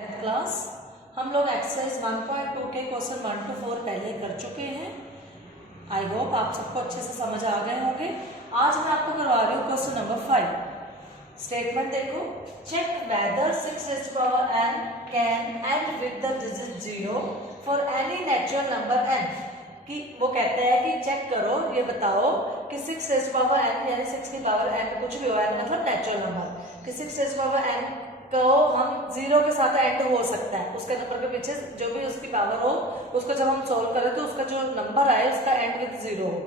Class हम लोग exercise 1.2 के क्वेश्चन 1 to 4 पहले कर चुके हैं। आई होप आप सबको अच्छे से समझ आ गए होंगे। आज मैं आपको करवा रही हूँ क्वेश्चन नंबर 5। स्टेटमेंट देखो, check whether 6n can end with the digit 0 for any natural number n। कि वो कहते हैं कि चेक करो, ये बताओ कि 6n यानी 6 की पावर n कुछ भी हो, n मतलब नेचुरल नंबर, कि 6n को हम 0 के साथ एंड हो सकता है। उसके नंबर के पीछे जो भी उसकी पावर हो उसको जब हम सोल्व करें तो उसका जो नंबर आए उसका एंड विद 0 हो।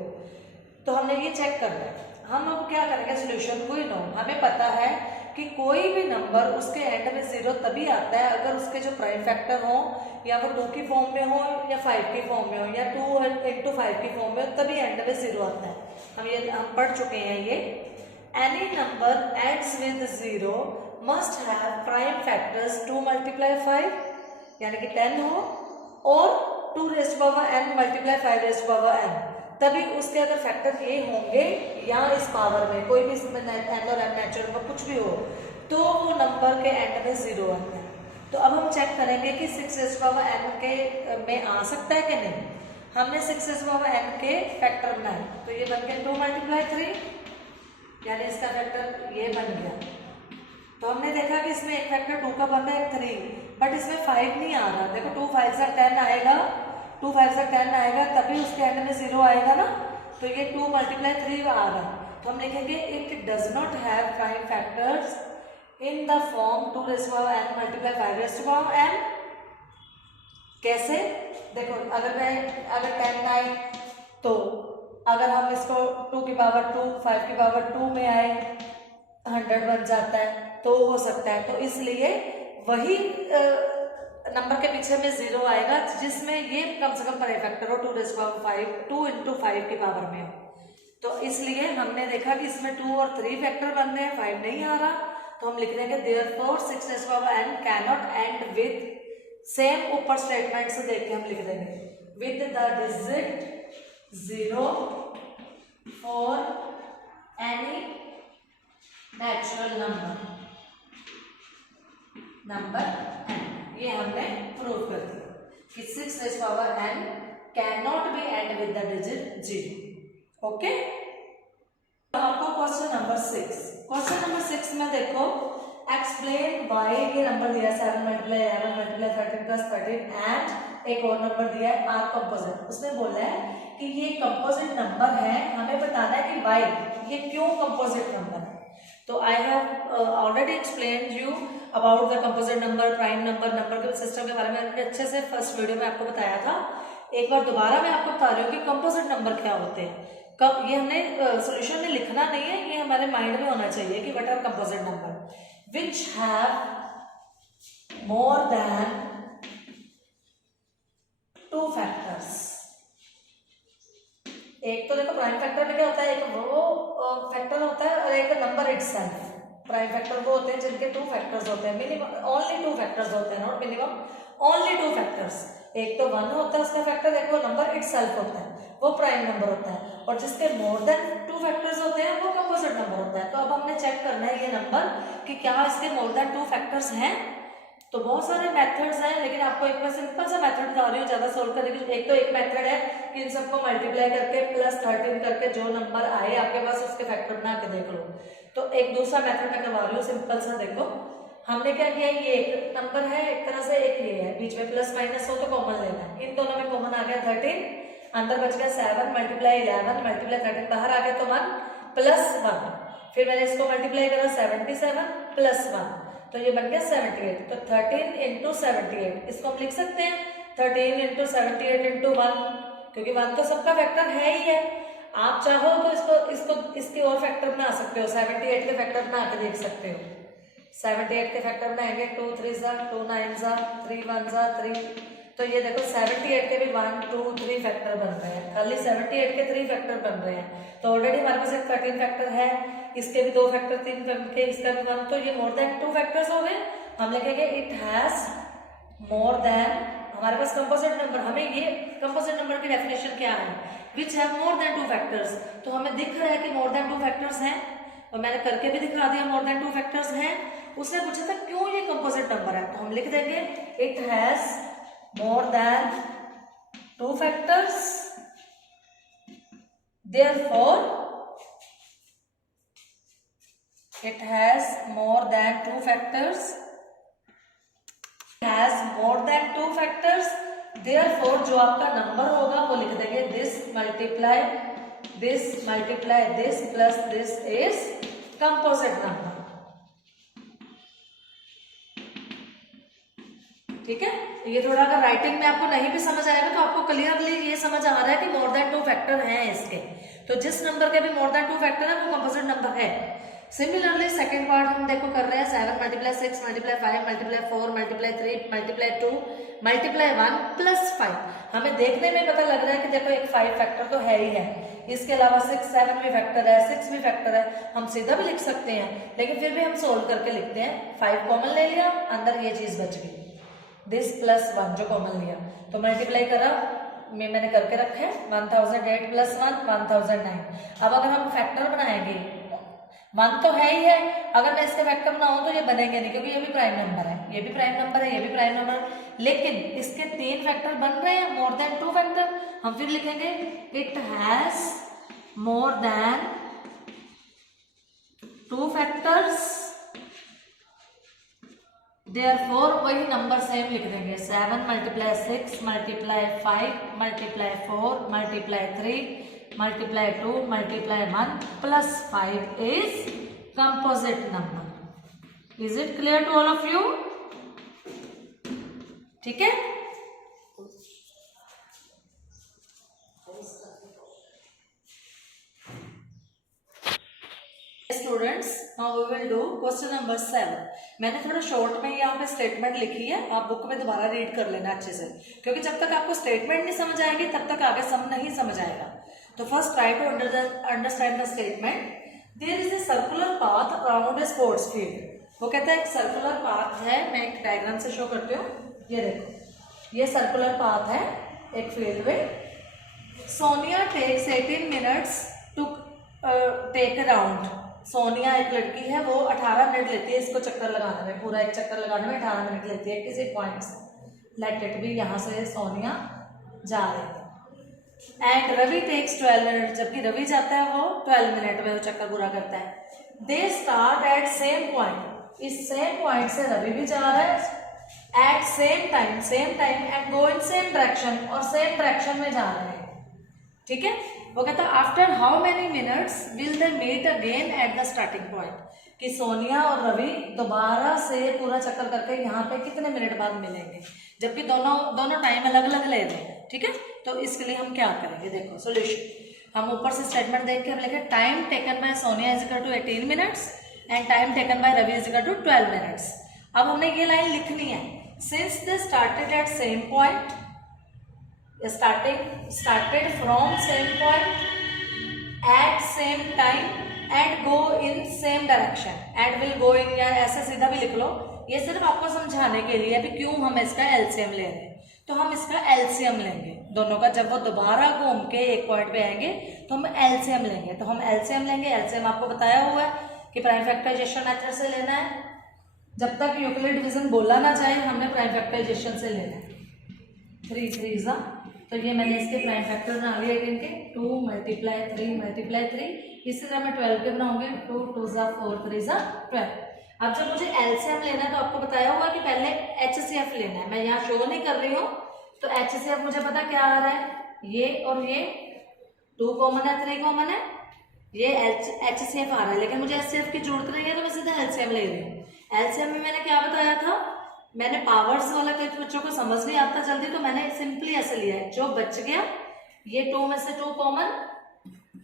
तो हमने ये चेक करना है। हम अब क्या करेंगे, सोल्यूशन कोई नो। हमें पता है कि कोई भी नंबर उसके एंड में 0 तभी आता है अगर उसके जो प्राइम फैक्टर हो या वो 2 की फॉर्म में हो या 5 की फॉर्म में हो या 2 into 5 की फॉर्म में हो, तभी एंड में 0 आता है। हम पढ़ चुके हैं ये। Any number ends with 0 must have prime factors 2 multiply 5 यानी कि 10 हो और 2 raised to power n multiply 5 raised to power n, तभी उसके अगर फैक्टर ये होंगे या इस पावर में कोई भी इसमें n और m नेचुरल में कुछ भी हो तो वो नंबर के एंड में 0 आता है। तो अब हम चेक करेंगे कि 6 raised to power n के में आ सकता है कि नहीं। हमने 6 raised to power n के फैक्टर बनाए तो ये बन गया 2 multiply 3 यानी इसका फैक्टर ये बन गया। तो हमने देखा कि इसमें एक फैक्टर 2 का बन रहा है, 3, बट इसमें 5 नहीं आ रहा। देखो 2 5 से 10 आएगा, 2 5 से 10 आएगा तभी उसके एंड में 0 आएगा ना। तो ये 2 multiply 3 आ रहा है। तो हम लिखेंगे it does not have prime factors in the form 2 raised to power n multiply 5 raised to power n। कैसे देखो, अगर 10 आए तो अगर हम इसको 2 की पावर 2 5 की पावर 2 में आए 100 बन जाता है तो हो सकता है। तो इसलिए वही नंबर के पीछे में 0 आएगा जिसमें ये कम से कम प्राइम फैक्टर हो 2 raised to power 5 2 into 5 की पावर में हो। तो इसलिए हमने देखा कि इसमें 2 और 3 फैक्टर बन रहे हैं, 5 नहीं आ रहा। तो हम लिख देंगे therefore 6 raised to power n cannot end with, same ऊपर स्टेटमेंट से देख के हम लिख देंगे with the digit 0 for any natural number n। ये हमने प्रूव कर दिया कि 6 raised to power n can not be and with the digit 0। Okay, आपको क्वेश्चन नंबर 6। क्वेश्चन नंबर 6 में देखो, एक्सप्लेन वाई ये नंबर दिया 7 multiply 11 multiply 13 plus 13 एंड एक और नंबर दिया है आर कंपोजिट। उसने बोला है कि ये कंपोजिट नंबर है, हमें बताना है कि वाई ये क्यों कंपोजिट नंबर है। तो I have already explained you about the composite number, prime number, number के सिस्टम के बारे में अच्छे से फर्स्ट वीडियो में आपको बताया था। एक बार दोबारा मैं आपको बता रही हूँ कि कंपोजिट नंबर क्या होते हैं। कब ये हमने सॉल्यूशन में लिखना नहीं है, ये हमारे माइंड में होना चाहिए कि what are composite number which have more than 2 factors. एक तो देखो प्राइम फैक्टर में क्या होता है, एक वो फैक्टर होता है और एक नंबर इटसेल्फ। प्राइम फैक्टर वो होते हैं जिनके 2 फैक्टर्स होते हैं, मिनिमम ओनली 2 फैक्टर्स होते हैं, नॉट मिनिमम, ओनली 2 फैक्टर्स। एक तो 1 होता है उसका फैक्टर, एक वो नंबर इटसेल्फ होता है, वो प्राइम नंबर होता है। और जिसके मोर देन 2 फैक्टर्स होते हैं वो कंपोजिट नंबर होता है। तो अब हमने चेक करना है ये नंबर कि क्या इसके मोर देन 2 फैक्टर्स हैं। तो बहुत सारे मेथड्स हैं, लेकिन आपको एक मैं सिंपल सा मेथड बता रही हूँ ज्यादा सोल्व करने की। एक तो एक मेथड है कि इन सबको मल्टीप्लाई करके प्लस 13 करके जो नंबर आए आपके पास उसके फैक्टर बना के देख लो। तो एक दूसरा मेथड मैं करवा रही हूँ सिंपल सा। देखो हमने क्या किया, ये एक नंबर है एक तरह से, एक ये है, बीच में प्लस माइनस हो तो कॉमन लेना है। इन दोनों में कॉमन आ गया 13, अंदर बच गया 7 multiply 11 multiply 13, बाहर आ गया तो 1 plus 1। फिर मैंने इसको मल्टीप्लाई करा 77 plus 1 तो ये बन गया 78। तो 13 into 78 इसको हम लिख सकते हैं 13 into 78 into 1, क्योंकि 1 तो सबका फैक्टर है ही है। आप चाहो तो इसके और फैक्टर बना सकते हो, 78 के फैक्टर बना के देख सकते हो। 78 के फैक्टर बनाएंगे 2 3 जा 2 9 जा 3 1 जा 3। तो ये देखो 78 के भी 1 2 3 फैक्टर बन रहे हैं, खाली 78 के 3 फैक्टर बन रहे हैं। तो ऑलरेडी हमारे पास एक 13 फैक्टर है, इसके भी 2 फैक्टर 3 के, इसका भी 1, तो ये मोर देन 2 फैक्टर्स हो गए। हम लिखेंगे इट हैज मोर देन, हमारे पास कंपोजिट नंबर, हमें ये कंपोजिट नंबर की डेफिनेशन क्या है, विच हैव मोर देन 2 फैक्टर्स। तो हमें दिख रहा है कि मोर देन 2 फैक्टर्स हैं और मैंने करके भी दिखा दिया मोर देन 2 फैक्टर्स हैं। उसने पूछा था क्यों ये कंपोजिट नंबर है, तो हम लिख देंगे it has more than 2 factors, therefore it has more than 2 factors, has more than 2 factors, therefore जो आपका नंबर होगा वो लिख देंगे this multiply this plus this is composite number। ठीक है, ये थोड़ा अगर राइटिंग में आपको नहीं भी समझ आएगा तो आपको क्लियरली ये समझ आ रहा है कि मोर देन 2 फैक्टर हैं इसके, तो जिस नंबर के भी मोर देन 2 फैक्टर है वो कंपोजिट नंबर है। सिमिलरली सेकंड पार्ट हम देखो कर रहे हैं 7 multiply 6 multiply 5 multiply 4 multiply 3 multiply 2 multiply 1 plus 5। हमें देखने में पता लग रहा है कि देखो एक 5 फैक्टर तो है ही है, इसके अलावा 6 7 भी फैक्टर है, 6 भी फैक्टर है, हम सीधा भी लिख सकते हैं, लेकिन फिर भी हम सोल्व करके लिखते हैं। 5 कॉमन ले लिया, अंदर ये चीज बच गई, दिस प्लस 1 जो कॉमन लिया, तो मल्टीप्लाई करा मैंने करके रखा है 1008 प्लस 1 1009। अब अगर हम फैक्टर बनाएंगे 1 तो है ही है, अगर मैं इसके फैक्टर बनाऊं तो ये बनेंगे नहीं, क्योंकि ये भी प्राइम नंबर है, ये भी प्राइम नंबर है, ये भी प्राइम नंबर है, लेकिन इसके 3 फैक्टर बन रहे हैं मोर देन 2 फैक्टर। हम फिर लिखेंगे it has more than 2 factors, therefore वही नंबर सेम लिख देंगे 7 multiply 6 multiply 5 multiply 4 multiply 3 multiply 2 multiply 1 plus 5 is composite number. Is it clear to all of you? ठीक है, students now we will do question number 7। मैंने थोड़ा short में यहाँ पे स्टेटमेंट लिखी है, आप बुक में दोबारा रीड कर लेना अच्छे से, क्योंकि जब तक आपको स्टेटमेंट नहीं समझ आएगी तब तक आगे सम नहीं समझ आएगा। तो first try to understand the statement. There is a circular path around a sports field. वो कहता है एक सर्कुलर पाथ है, मैं एक डायग्राम से शो करती हूँ, ये देखो ये सर्कुलर पाथ है एक फील्ड में। Sonia takes 18 minutes to take a round. Sonia एक लड़की है, वो 18 मिनट लेती है इसको चक्कर लगाने में, पूरा एक चक्कर लगाने में 18 मिनट लेती है किसी पॉइंट से। लेट इट बी, यहाँ से सोनिया जा रही है। एंड रवि टेक्स 12 मिनट, जबकि रवि जाता है वो 12 मिनट में वो चक्कर पूरा करता है। They start at same point, इस सेम पॉइंट से रवि भी जा रहा है at same time and go in same direction, और सेम डायरेक्शन में जा रहे हैं। ठीक है, वो कहता है after how many minutes will they meet again at the starting point, कि सोनिया और रवि दोबारा से पूरा चक्कर करके यहाँ पे कितने मिनट बाद मिलेंगे, जबकि दोनों टाइम अलग अलग ले रहे हैं। ठीक है, तो इसके लिए हम क्या करेंगे, देखो सोल्यूशन। हम ऊपर से स्टेटमेंट देख के हम लिखे time taken by Sonia is equal to 18 minutes and time taken by Ravi is equal to 12 minutes. अब हमने ये लाइन लिखनी है, since they started at same point, started from same point at same time and go in same direction, and will go in, या ऐसे सीधा भी लिख लो, ये सिर्फ आपको समझाने के लिए भी क्यों हम इसका एलसीएम ले रहे हैं। तो हम इसका एलसीएम लेंगे दोनों का, जब वो दोबारा घूम के एक पॉइंट पे आएंगे तो हम एलसीएम लेंगे। तो हम एलसीएम लेंगे, एलसीएम आपको बताया हुआ है कि प्राइम फैक्टराइजेशन मेथड से लेना है, जब तक यूक्लिड डिवीजन बोला ना जाए हमने प्राइम फैक्टराइजेशन से लेना है। 3 3 ज़ा, तो ये मैंने इसके प्राइम फैक्टर बना लिए 18 के, 2 मल्टीप्लाई 3 मल्टीप्लाई 3, इसी तरह मैं 12 के बनाऊंगी, 2 2 ज़ा 4 3 ज़ा 12। अब जब मुझे एलसीएम लेना है तो आपको बताया हुआ कि पहले एचसीएफ लेना है, मैं यहाँ शो नहीं कर रही हूँ, तो एचसीएफ मुझे पता क्या आ रहा है, ये और ये 2 कॉमन है 3 कॉमन है, ये एचसीएफ आ रहा है, लेकिन मुझे एचसीएफ की जरूरत नहीं है तो मैं सीधा एलसीएम ले रही हूँ। एलसीएम में मैंने क्या बताया था, मैंने पावर्स वाला कई बच्चों को समझ नहीं आता जल्दी, तो मैंने सिंपली ऐसे लिया है, जो बच गया ये 2 में से 2 कॉमन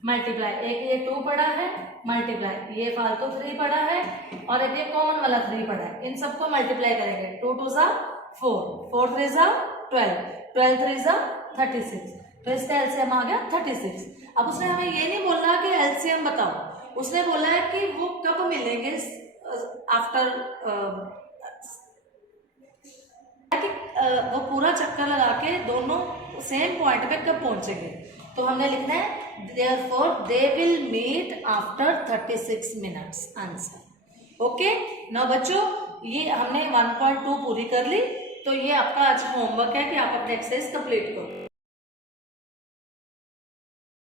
मल्टीप्लाई, एक ये 2 पड़ा है मल्टीप्लाई, ये फालतू 3 पड़ा है और एक ये कॉमन वाला 3 पड़ा है, इन सबको मल्टीप्लाई करेंगे। 2 2 ज़ा 4, 4 3 ज़ा 12, 12 3 ज़ा 36, तो इसका एलसीएम आ गया 36। अब उसने हमें ये नहीं बोला कि एलसीएम बताओ, उसने बोला है कि वो कब मिलेंगे आफ्टर वो पूरा चक्कर लगा के दोनों सेम पॉइंट पे कब पहुंचेंगे। तो हमने लिखना है therefore they will meet after 36 minutes, answer. Okay ना बच्चों, ये हमने 1.2 पूरी कर ली, तो ये आपका आज होमवर्क है कि आप अपने एक्सरसाइज कंप्लीट करो।